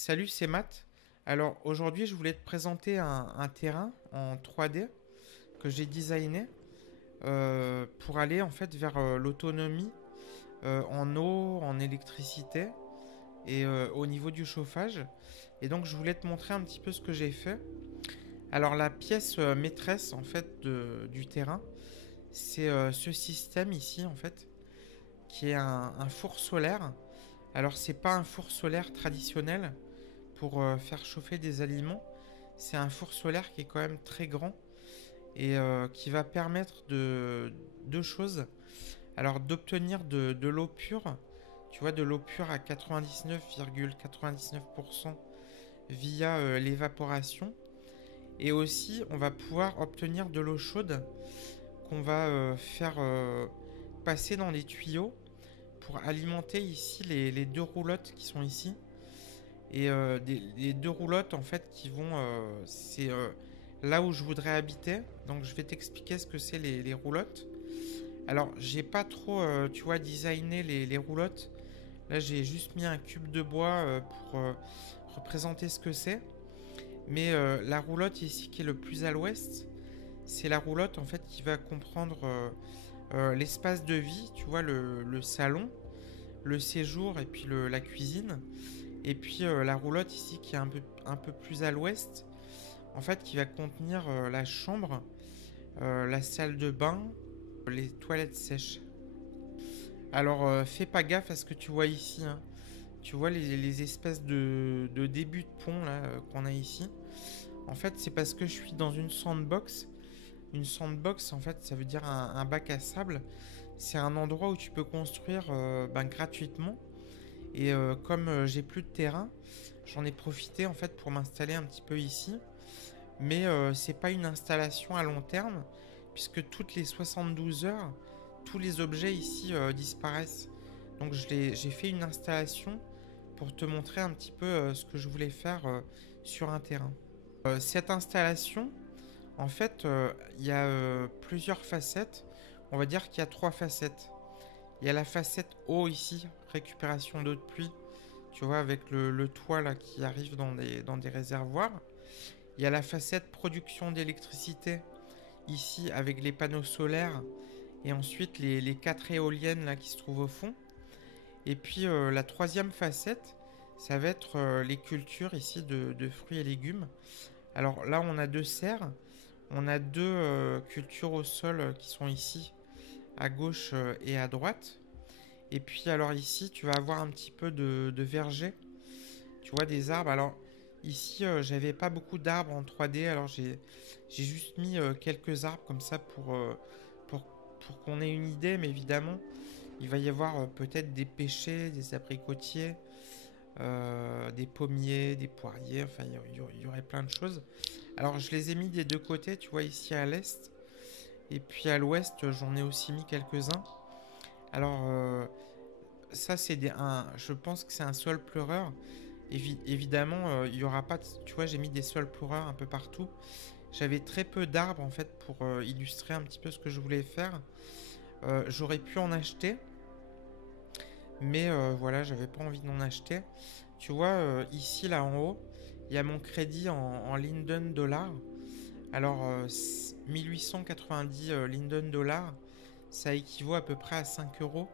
Salut, c'est Matt. Alors aujourd'hui, je voulais te présenter un terrain en 3D que j'ai designé pour aller en fait vers l'autonomie en eau, en électricité et au niveau du chauffage. Et donc je voulais te montrer un petit peu ce que j'ai fait. Alors la pièce maîtresse en fait du terrain, c'est ce système ici en fait, qui est un four solaire. Alors c'est pas un four solaire traditionnel pour faire chauffer des aliments. C'est un four solaire qui est quand même très grand et qui va permettre de deux choses. Alors d'obtenir de l'eau pure, tu vois, de l'eau pure à 99,99% via l'évaporation. Et aussi, on va pouvoir obtenir de l'eau chaude qu'on va faire passer dans les tuyaux pour alimenter ici les deux roulottes qui sont ici. Et les deux roulottes en fait qui vont c'est là où je voudrais habiter. Donc je vais t'expliquer ce que c'est les roulottes. Alors j'ai pas trop tu vois designé les roulottes. Là j'ai juste mis un cube de bois pour représenter ce que c'est. Mais la roulotte ici qui est le plus à l'ouest, c'est la roulotte en fait qui va comprendre l'espace de vie, tu vois, le salon, le séjour et puis la cuisine. Et puis la roulotte ici qui est un peu plus à l'ouest, en fait qui va contenir la chambre, la salle de bain, les toilettes sèches. Alors fais pas gaffe à ce que tu vois ici, hein. Tu vois les espèces de début de pont là qu'on a ici. En fait c'est parce que je suis dans une sandbox. Une sandbox en fait ça veut dire un bac à sable. C'est un endroit où tu peux construire gratuitement. Et comme j'ai plus de terrain, j'en ai profité en fait pour m'installer un petit peu ici. Mais c'est pas une installation à long terme, puisque toutes les 72 heures, tous les objets ici disparaissent. Donc j'ai fait une installation pour te montrer un petit peu ce que je voulais faire sur un terrain. Cette installation, en fait, il y a plusieurs facettes. On va dire qu'il y a trois facettes. Il y a la facette eau ici, récupération d'eau de pluie, tu vois, avec le toit là qui arrive dans des réservoirs. Il y a la facette production d'électricité ici avec les panneaux solaires et ensuite les quatre éoliennes là qui se trouvent au fond. Et puis la troisième facette, ça va être les cultures ici de fruits et légumes. Alors là, on a deux serres, on a deux cultures au sol qui sont ici à gauche et à droite. Et puis alors ici, tu vas avoir un petit peu de verger. Tu vois des arbres. Alors ici, j'avais pas beaucoup d'arbres en 3D. Alors j'ai juste mis quelques arbres comme ça pour, pour qu'on ait une idée. Mais évidemment, il va y avoir peut-être des pêchers, des abricotiers, des pommiers, des poiriers. Enfin, il y aurait plein de choses. Alors je les ai mis des deux côtés. Tu vois ici à l'est. Et puis à l'ouest, j'en ai aussi mis quelques-uns. Alors ça je pense que c'est un sol pleureur. Évidemment il y aura pas tu vois, j'ai mis des sols pleureurs un peu partout. J'avais très peu d'arbres en fait pour illustrer un petit peu ce que je voulais faire. J'aurais pu en acheter, mais voilà, j'avais pas envie d'en acheter. Tu vois ici là en haut, il y a mon crédit en Linden dollars. Alors 1890 Linden dollars, ça équivaut à peu près à 5 euros.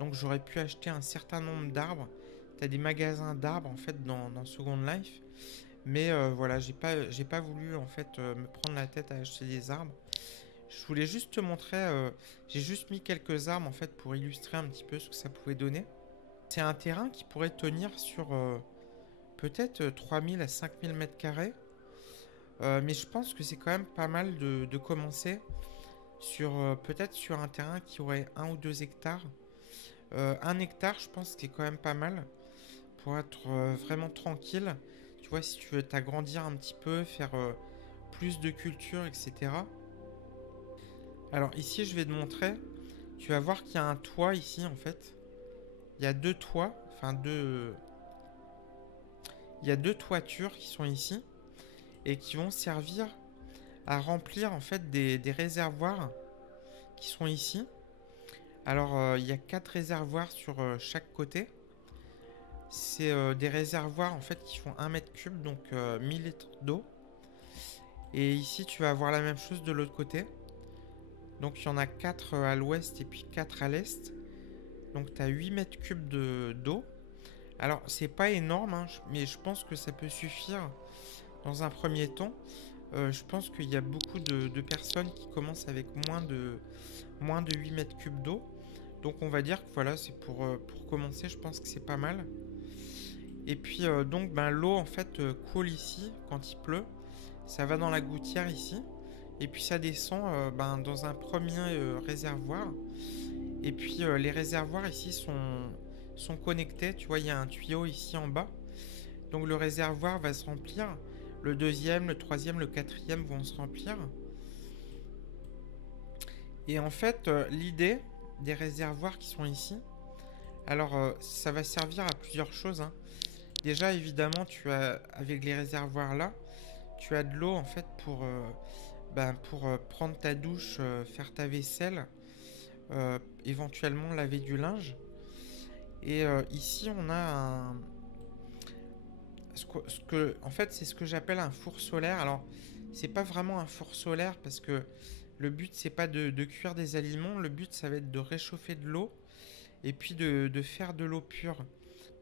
Donc j'aurais pu acheter un certain nombre d'arbres. Tu as des magasins d'arbres en fait dans Second Life. Mais voilà, j'ai pas voulu en fait me prendre la tête à acheter des arbres. Je voulais juste te montrer, j'ai juste mis quelques arbres en fait pour illustrer un petit peu ce que ça pouvait donner. C'est un terrain qui pourrait tenir sur peut-être 3000 à 5000 mètres carrés. Mais je pense que c'est quand même pas mal de commencer sur peut-être sur un terrain qui aurait 1 ou 2 hectares. 1 hectare, je pense que c'est quand même pas mal pour être vraiment tranquille. Tu vois, si tu veux t'agrandir un petit peu, faire plus de culture, etc. Alors ici, je vais te montrer. Tu vas voir qu'il y a un toit ici, en fait. Il y a deux toits, enfin deux... Il y a deux toitures qui sont ici et qui vont servir à remplir en fait des réservoirs qui sont ici. Alors il y a 4 réservoirs sur chaque côté. c'est des réservoirs en fait qui font 1 m3, donc 1000 litres d'eau. Et ici, tu vas avoir la même chose de l'autre côté. Donc il y en a 4 à l'ouest et puis 4 à l'est. Donc tu as 8 m3 d'eau. Alors c'est pas énorme, hein, mais je pense que ça peut suffire dans un premier temps. Je pense qu'il y a beaucoup de personnes qui commencent avec moins de 8 m3 d'eau. Donc on va dire que voilà, c'est pour commencer, je pense que c'est pas mal. Et puis donc ben, l'eau en fait coule ici quand il pleut. Ça va dans la gouttière ici. Et puis ça descend ben, dans un premier réservoir. Et puis les réservoirs ici sont connectés. Tu vois, il y a un tuyau ici en bas. Donc le réservoir va se remplir. Le deuxième, le troisième, le quatrième vont se remplir. Et en fait, l'idée des réservoirs qui sont ici, alors ça va servir à plusieurs choses, hein. Déjà, évidemment, avec les réservoirs là, tu as de l'eau en fait pour prendre ta douche, faire ta vaisselle, éventuellement laver du linge. Et ici, on a en fait, c'est ce que j'appelle un four solaire. Alors, c'est pas vraiment un four solaire parce que le but, c'est pas de cuire des aliments. Le but, ça va être de réchauffer de l'eau et puis de faire de l'eau pure.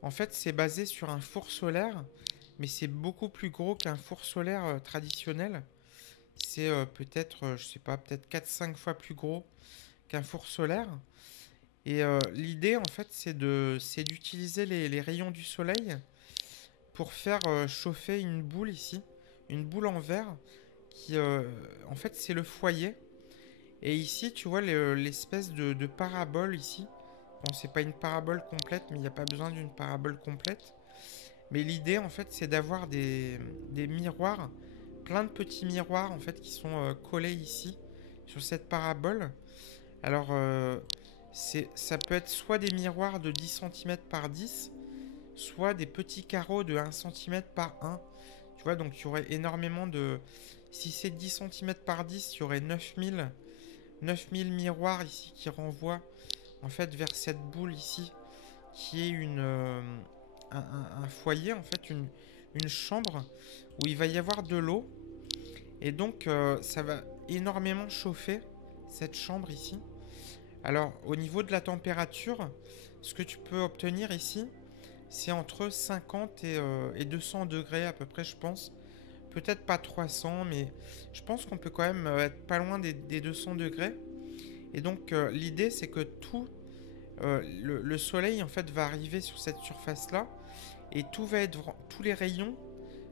En fait, c'est basé sur un four solaire, mais c'est beaucoup plus gros qu'un four solaire traditionnel. C'est peut-être, je sais pas, peut-être 4-5 fois plus gros qu'un four solaire. Et l'idée, en fait, c'est d'utiliser les rayons du soleil pour faire chauffer une boule ici, une boule en verre, qui, en fait, c'est le foyer. Et ici, tu vois l'espèce de parabole ici. Bon, c'est pas une parabole complète, mais il n'y a pas besoin d'une parabole complète. Mais l'idée, en fait, c'est d'avoir des miroirs, plein de petits miroirs, en fait, qui sont collés ici, sur cette parabole. Alors, ça peut être soit des miroirs de 10 cm par 10, soit des petits carreaux de 1 cm par 1. Tu vois, donc il y aurait énormément de... Si c'est 10 cm par 10, il y aurait 9000 miroirs ici qui renvoient en fait vers cette boule ici qui est un foyer, en fait une chambre où il va y avoir de l'eau. Et donc ça va énormément chauffer cette chambre ici. Alors au niveau de la température, ce que tu peux obtenir ici, c'est entre 50 et 200 degrés à peu près, je pense. Peut-être pas 300, mais je pense qu'on peut quand même être pas loin des 200 degrés. Et donc l'idée, c'est que le soleil en fait va arriver sur cette surface là, et tous les rayons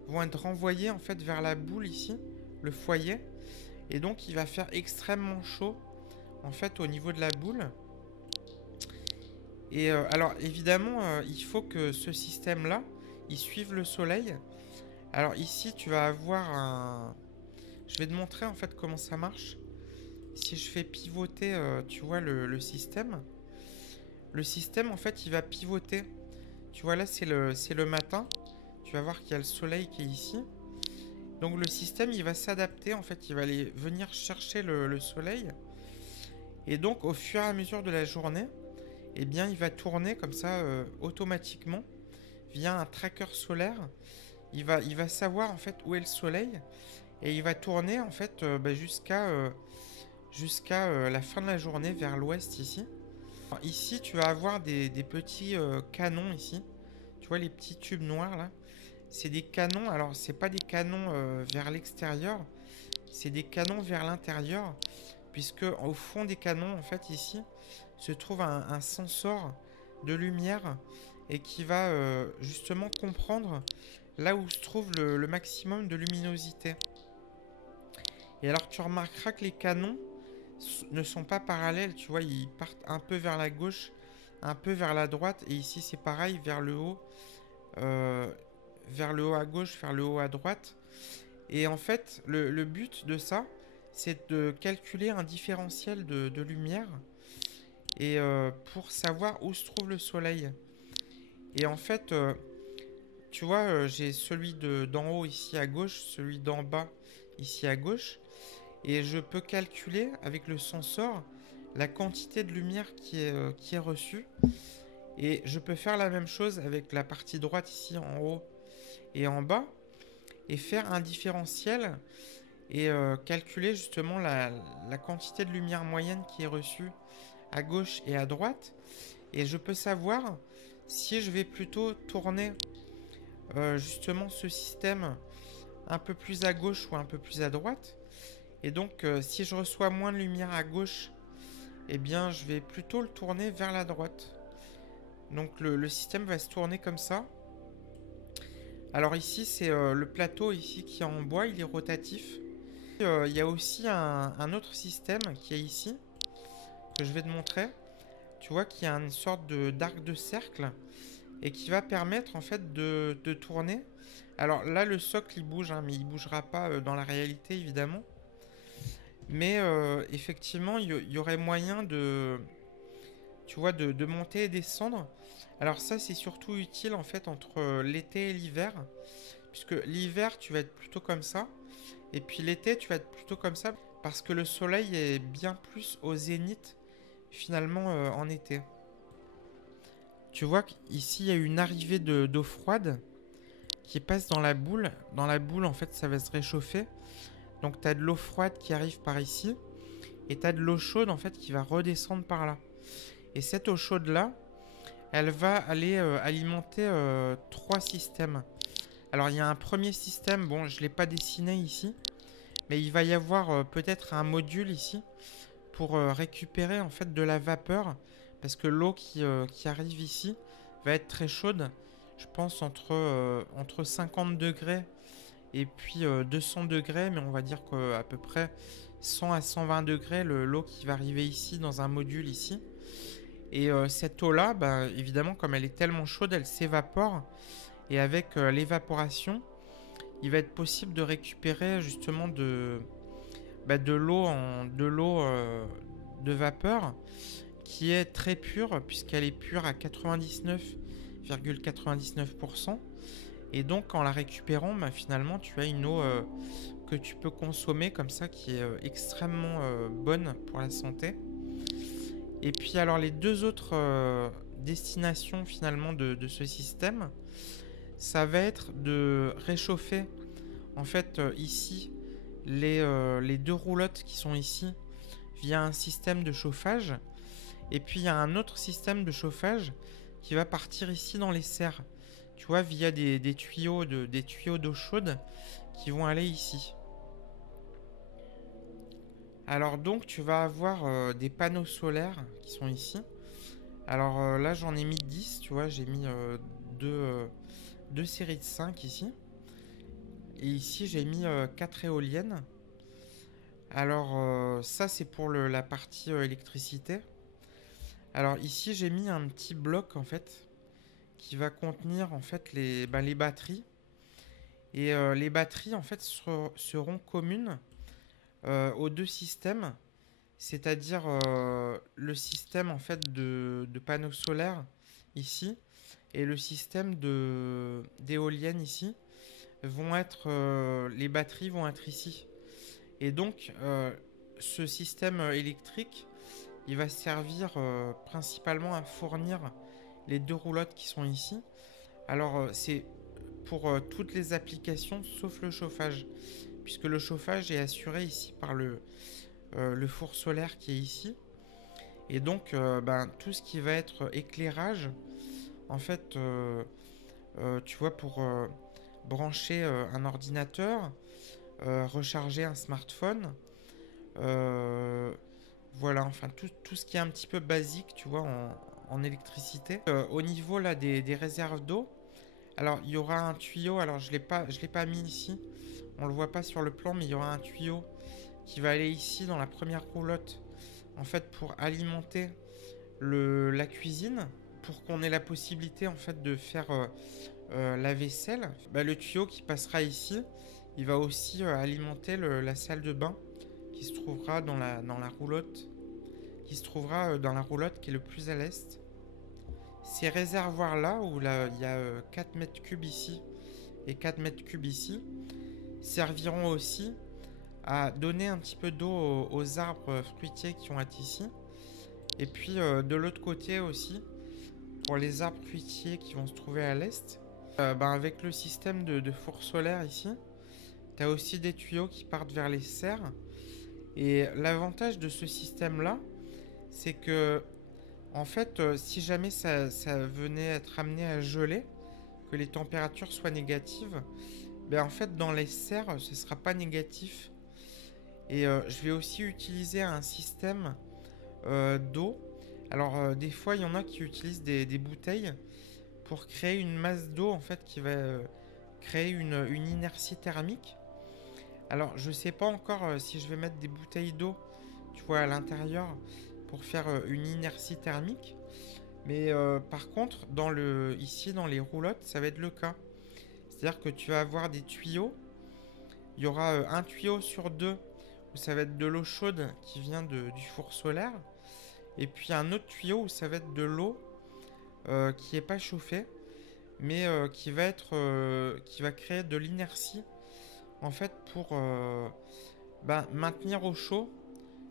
vont être renvoyés en fait vers la boule ici, le foyer. Et donc il va faire extrêmement chaud en fait au niveau de la boule. Et alors évidemment, il faut que ce système là il suive le soleil. Alors ici tu vas avoir je vais te montrer en fait comment ça marche. Si je fais pivoter, tu vois le système. Le système en fait il va pivoter. Tu vois là c'est le matin. Tu vas voir qu'il y a le soleil qui est ici. Donc le système il va s'adapter en fait. Il va aller venir chercher le soleil. Et donc au fur et à mesure de la journée, eh bien il va tourner comme ça automatiquement via un tracker solaire. Il va savoir en fait où est le soleil. Et il va tourner en fait jusqu'à la fin de la journée vers l'ouest ici. Alors, ici tu vas avoir des petits canons ici. Tu vois les petits tubes noirs là. C'est des canons, alors c'est pas des canons vers l'extérieur, c'est des canons vers l'intérieur, puisque au fond des canons en fait ici se trouve un sensor de lumière et qui va justement comprendre là où se trouve le maximum de luminosité. Et alors tu remarqueras que les canons ne sont pas parallèles, tu vois, ils partent un peu vers la gauche, un peu vers la droite, et ici c'est pareil, vers le haut à gauche, vers le haut à droite. Et en fait, le but de ça, c'est de calculer un différentiel de lumière et pour savoir où se trouve le soleil. Et en fait, tu vois, j'ai celui d'en haut ici à gauche, celui d'en bas ici à gauche, et je peux calculer avec le sensor la quantité de lumière qui est reçue. Et je peux faire la même chose avec la partie droite ici en haut et en bas et faire un différentiel et calculer justement la quantité de lumière moyenne qui est reçue à gauche et à droite. Et je peux savoir si je vais plutôt tourner justement ce système un peu plus à gauche ou un peu plus à droite. Et donc si je reçois moins de lumière à gauche, eh bien je vais plutôt le tourner vers la droite. Donc le système va se tourner comme ça. Alors ici c'est le plateau ici qui est en bois, il est rotatif. Il y a aussi un autre système qui est ici, que je vais te montrer. Tu vois qu'il y a une sorte d'arc de cercle et qui va permettre en fait de tourner. Alors là le socle il bouge, hein, mais il bougera pas dans la réalité évidemment. Mais effectivement il y aurait moyen de, tu vois, de monter et descendre. Alors ça c'est surtout utile en fait entre l'été et l'hiver, puisque l'hiver tu vas être plutôt comme ça, et puis l'été tu vas être plutôt comme ça, parce que le soleil est bien plus au zénith finalement en été. Tu vois qu'ici il y a une arrivée d'eau froide qui passe dans la boule. Dans la boule en fait ça va se réchauffer. Donc tu as de l'eau froide qui arrive par ici, et tu as de l'eau chaude en fait qui va redescendre par là. Et cette eau chaude là, elle va aller alimenter trois systèmes. Alors il y a un premier système, bon je ne l'ai pas dessiné ici, mais il va y avoir peut-être un module ici pour récupérer en fait de la vapeur, parce que l'eau qui arrive ici va être très chaude, je pense entre 50 degrés et puis 200 degrés, mais on va dire qu'à peu près 100 à 120 degrés l'eau qui va arriver ici dans un module ici. Et cette eau là, bah, évidemment comme elle est tellement chaude, elle s'évapore, et avec l'évaporation il va être possible de récupérer justement de l'eau de vapeur qui est très pure, puisqu'elle est pure à 99,99%. Et donc en la récupérant, bah, finalement tu as une eau que tu peux consommer comme ça, qui est extrêmement bonne pour la santé. Et puis alors les deux autres destinations finalement de ce système, ça va être de réchauffer en fait ici les deux roulottes qui sont ici via un système de chauffage. Et puis il y a un autre système de chauffage qui va partir ici dans les serres, tu vois, via des tuyaux d'eau chaude qui vont aller ici. Alors donc tu vas avoir des panneaux solaires qui sont ici. Alors là j'en ai mis 10, tu vois, j'ai mis deux séries de 5 ici. Et ici j'ai mis 4 éoliennes. Alors ça c'est pour la partie électricité. Alors ici j'ai mis un petit bloc en fait qui va contenir en fait les batteries. Et les batteries en fait seront communes aux deux systèmes. C'est-à-dire le système en fait de panneaux solaires ici et le système d'éoliennes ici vont être, les batteries vont être ici. Et donc ce système électrique il va servir principalement à fournir les deux roulottes qui sont ici. Alors c'est pour toutes les applications sauf le chauffage, puisque le chauffage est assuré ici par le four solaire qui est ici. Et donc tout ce qui va être éclairage en fait tu vois, pour brancher un ordinateur, recharger un smartphone, voilà, enfin tout ce qui est un petit peu basique, tu vois, en électricité. Au niveau là des réserves d'eau, alors il y aura un tuyau, alors je l'ai pas mis ici, on le voit pas sur le plan, mais il y aura un tuyau qui va aller ici dans la première roulotte, en fait pour alimenter la cuisine, pour qu'on ait la possibilité en fait de faire la vaisselle. Le tuyau qui passera ici, il va aussi alimenter la salle de bain qui se trouvera dans la roulotte, qui se trouvera dans la roulotte qui est le plus à l'est. Ces réservoirs là où là il y a 4 mètres cubes ici et 4 mètres cubes ici serviront aussi à donner un petit peu d'eau aux arbres fruitiers qui vont être ici. Et puis de l'autre côté aussi, pour les arbres fruitiers qui vont se trouver à l'est. Avec le système de four solaire ici, tu as aussi des tuyaux qui partent vers les serres. Et l'avantage de ce système-là, c'est que, en fait, si jamais ça venait être amené à geler, que les températures soient négatives, en fait, dans les serres, ce ne sera pas négatif. Et je vais aussi utiliser un système d'eau. Alors, des fois, il y en a qui utilisent des bouteilles pour créer une masse d'eau, en fait, qui va créer une inertie thermique. Alors, je sais pas encore si je vais mettre des bouteilles d'eau, tu vois, à l'intérieur pour faire une inertie thermique. Mais par contre, ici, dans les roulottes, ça va être le cas. C'est-à-dire que tu vas avoir des tuyaux. Il y aura un tuyau sur deux où ça va être de l'eau chaude qui vient du four solaire. Et puis un autre tuyau où ça va être de l'eau qui n'est pas chauffée, mais qui va créer de l'inertie en fait pour maintenir au chaud,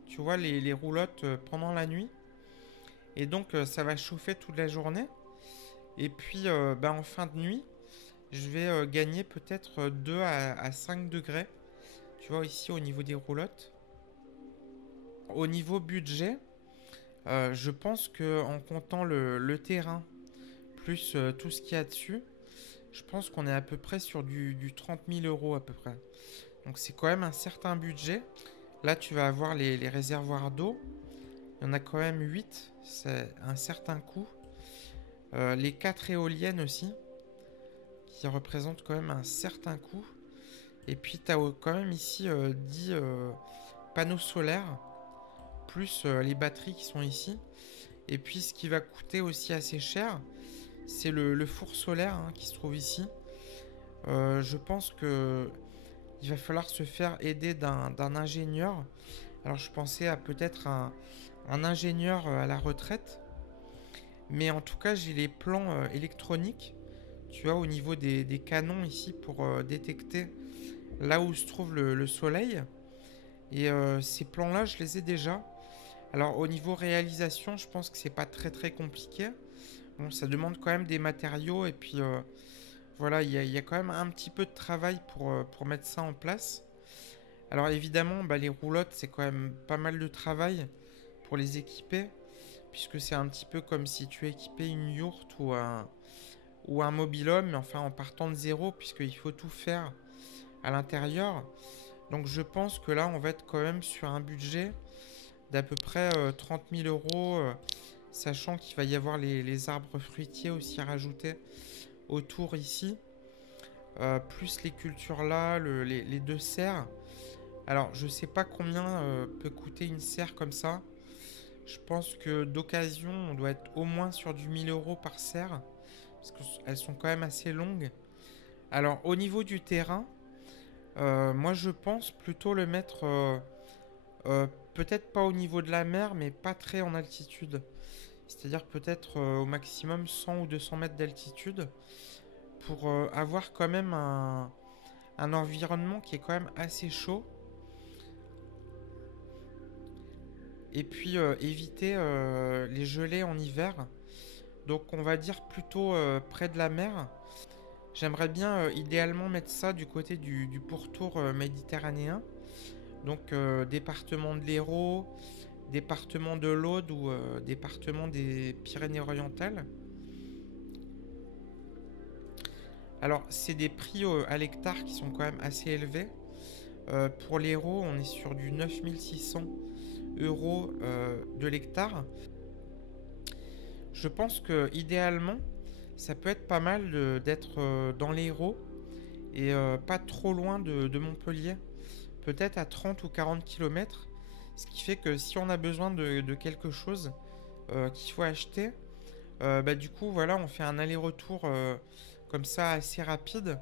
tu vois, les roulottes pendant la nuit. Et donc ça va chauffer toute la journée. Et puis en fin de nuit, je vais gagner peut-être 2 à 5 degrés. Tu vois ici au niveau des roulottes. Au niveau budget, je pense que en comptant le terrain plus tout ce qu'il y a dessus, je pense qu'on est à peu près sur du 30 000 euros à peu près. Donc c'est quand même un certain budget. Là tu vas avoir les réservoirs d'eau. Il y en a quand même 8. C'est un certain coût. Les 4 éoliennes aussi, qui représentent quand même un certain coût. Et puis tu as quand même ici 10 panneaux solaires, plus les batteries qui sont ici. Et puis ce qui va coûter aussi assez cher, c'est le four solaire qui se trouve ici. Je pense que il va falloir se faire aider d'un ingénieur. Alors je pensais à peut-être un ingénieur à la retraite. Mais en tout cas j'ai les plans électroniques. Tu vois au niveau des canons ici pour détecter là où se trouve le soleil. Et ces plans là je les ai déjà. Alors au niveau réalisation je pense que c'est pas très compliqué. Bon ça demande quand même des matériaux et puis voilà il y a quand même un petit peu de travail pour mettre ça en place. Alors évidemment les roulottes c'est quand même pas mal de travail pour les équiper. Puisque c'est un petit peu comme si tu équipais une yourte ou un mobil-home, mais enfin en partant de zéro, puisqu'il faut tout faire à l'intérieur. Donc je pense que là, on va être quand même sur un budget d'à peu près 30 000 euros, sachant qu'il va y avoir les arbres fruitiers aussi rajoutés autour ici, plus les cultures là, les deux serres. Alors je sais pas combien peut coûter une serre comme ça. Je pense que d'occasion, on doit être au moins sur du 1000 euros par serre, parce qu'elles sont quand même assez longues. Alors, au niveau du terrain, moi je pense plutôt le mettre, peut-être pas au niveau de la mer, mais pas très en altitude. C'est-à-dire peut-être au maximum 100 ou 200 mètres d'altitude, pour avoir quand même un environnement qui est quand même assez chaud. Et puis éviter les gelées en hiver. Donc on va dire plutôt près de la mer. J'aimerais bien idéalement mettre ça du côté du pourtour méditerranéen. Donc département de l'Hérault, département de l'Aude ou département des Pyrénées-Orientales. Alors c'est des prix à l'hectare qui sont quand même assez élevés. Pour l'Hérault on est sur du 9600 euros de l'hectare. Je pense que idéalement, ça peut être pas mal d'être dans l'Hérault et pas trop loin de Montpellier, peut-être à 30 ou 40 km, ce qui fait que si on a besoin de quelque chose qu'il faut acheter, du coup voilà, on fait un aller-retour comme ça assez rapide,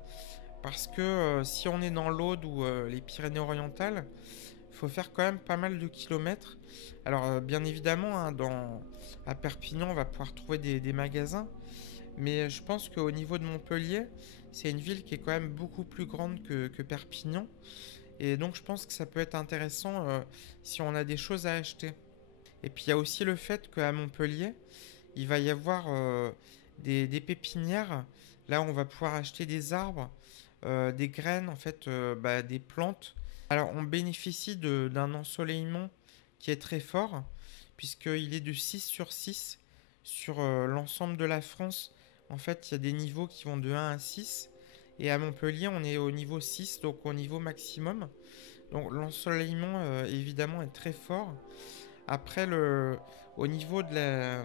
parce que si on est dans l'Aude ou les Pyrénées-Orientales, il faut faire quand même pas mal de kilomètres. Alors bien évidemment, à Perpignan, on va pouvoir trouver des magasins. Mais je pense qu'au niveau de Montpellier, c'est une ville qui est quand même beaucoup plus grande que Perpignan. Et donc je pense que ça peut être intéressant si on a des choses à acheter. Et puis il y a aussi le fait qu'à Montpellier, il va y avoir des pépinières. Là, on va pouvoir acheter des arbres, des graines, en fait, des plantes. Alors, on bénéficie d'un ensoleillement qui est très fort, puisqu'il est de 6 sur 6 sur l'ensemble de la France. En fait, il y a des niveaux qui vont de 1 à 6. Et à Montpellier, on est au niveau 6, donc au niveau maximum. Donc l'ensoleillement, évidemment, est très fort. Après, au niveau de la,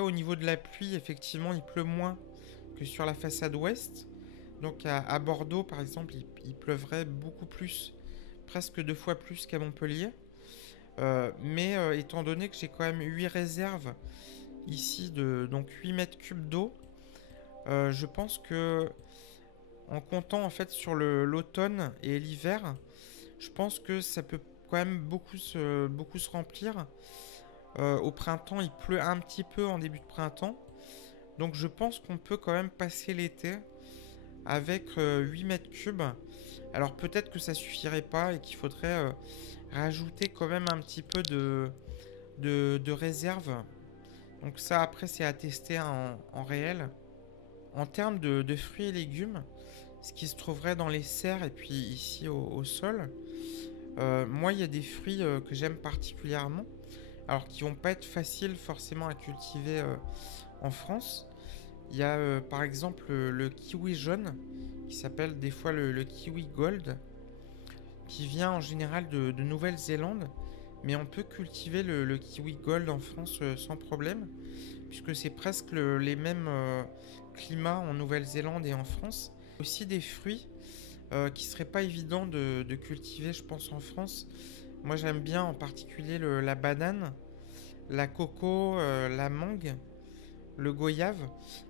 au niveau de la pluie, effectivement, il pleut moins que sur la façade ouest. Donc à Bordeaux, par exemple, il pleuvrait beaucoup plus, presque 2 fois plus qu'à Montpellier. Mais étant donné que j'ai quand même 8 réserves ici, donc 8 mètres cubes d'eau, je pense que en comptant en fait sur l'automne et l'hiver, je pense que ça peut quand même beaucoup se remplir. Au printemps, il pleut un petit peu en début de printemps. Donc je pense qu'on peut quand même passer l'été avec 8 mètres cubes. Alors peut-être que ça suffirait pas et qu'il faudrait rajouter quand même un petit peu de réserve. Donc ça après c'est à tester en réel. En termes de fruits et légumes, ce qui se trouverait dans les serres et puis ici au sol, moi il y a des fruits que j'aime particulièrement. Alors qui vont pas être faciles forcément à cultiver en France. Il y a par exemple le kiwi jaune, qui s'appelle des fois le kiwi gold, qui vient en général de Nouvelle-Zélande, mais on peut cultiver le kiwi gold en France sans problème, puisque c'est presque les mêmes climats en Nouvelle-Zélande et en France. Aussi des fruits qui seraient pas évidents de cultiver, je pense, en France. Moi j'aime bien en particulier la banane, la coco, la mangue, le goyave.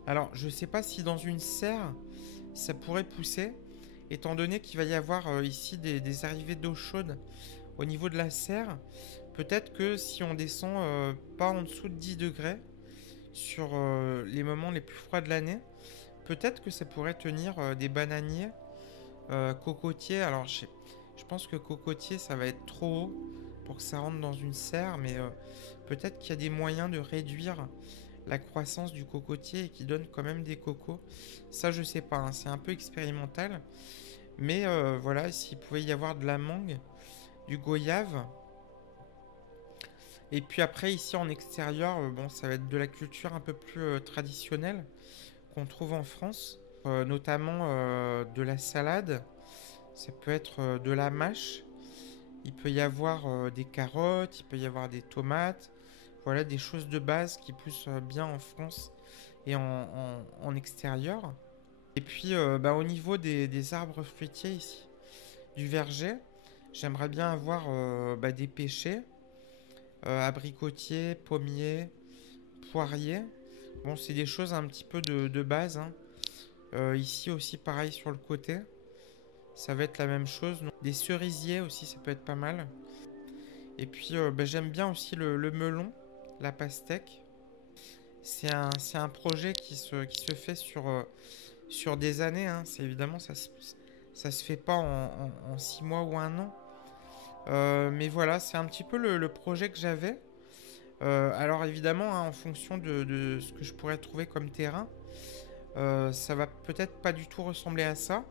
Alors je sais pas si dans une serre ça pourrait pousser, étant donné qu'il va y avoir ici des arrivées d'eau chaude au niveau de la serre. Peut-être que si on descend pas en dessous de 10 degrés sur les moments les plus froids de l'année, peut-être que ça pourrait tenir des bananiers, cocotiers. Alors je pense que cocotier ça va être trop haut pour que ça rentre dans une serre, mais peut-être qu'il y a des moyens de réduire la croissance du cocotier et qui donne quand même des cocos. Ça je sais pas, hein, c'est un peu expérimental. Mais voilà, s'il pouvait y avoir de la mangue, du goyave. Et puis après ici en extérieur, bon ça va être de la culture un peu plus traditionnelle qu'on trouve en France. Notamment de la salade. Ça peut être de la mâche. Il peut y avoir des carottes, il peut y avoir des tomates. Voilà des choses de base qui poussent bien en France et en extérieur. Et puis au niveau des arbres fruitiers ici, du verger, j'aimerais bien avoir des pêchers, abricotiers, pommiers, poiriers. Bon, c'est des choses un petit peu de base, hein. Ici aussi, pareil sur le côté. Ça va être la même chose. Des cerisiers aussi, ça peut être pas mal. Et puis, j'aime bien aussi le melon, la pastèque. C'est un projet qui se fait sur des années, hein. C'est évidemment, ça se fait pas en 6 mois ou un an. Mais voilà, c'est un petit peu le projet que j'avais. Alors évidemment, hein, en fonction de ce que je pourrais trouver comme terrain, ça va peut-être pas du tout ressembler à ça.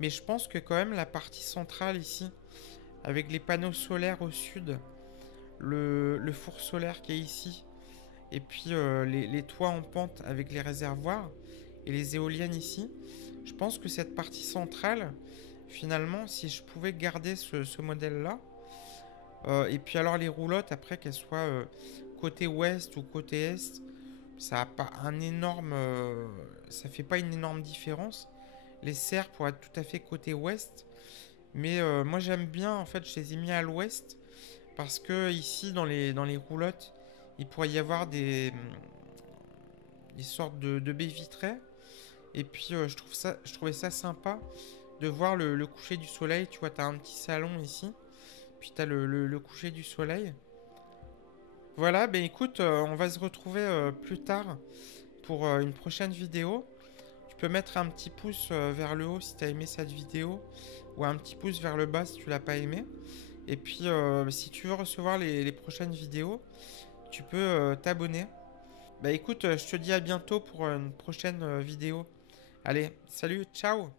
Mais je pense que quand même la partie centrale ici, avec les panneaux solaires au sud, le four solaire qui est ici, et puis les toits en pente avec les réservoirs et les éoliennes ici, je pense que cette partie centrale, finalement, si je pouvais garder ce modèle-là, et puis alors les roulottes, après qu'elles soient côté ouest ou côté est, ça a pas un énorme, ça fait pas une énorme différence. Les serres pourraient être tout à fait côté ouest, mais moi j'aime bien, en fait, je les ai mis à l'ouest parce que ici dans les roulottes, il pourrait y avoir des sortes de baies vitrées. Et puis je trouvais ça sympa de voir le coucher du soleil. Tu vois, t'as un petit salon ici, puis t'as le coucher du soleil. Voilà, ben écoute, on va se retrouver plus tard pour une prochaine vidéo. Tu peux mettre un petit pouce vers le haut si tu as aimé cette vidéo, ou un petit pouce vers le bas si tu l'as pas aimé. Et puis si tu veux recevoir les prochaines vidéos, tu peux t'abonner. Bah écoute, je te dis à bientôt pour une prochaine vidéo. Allez, salut, ciao!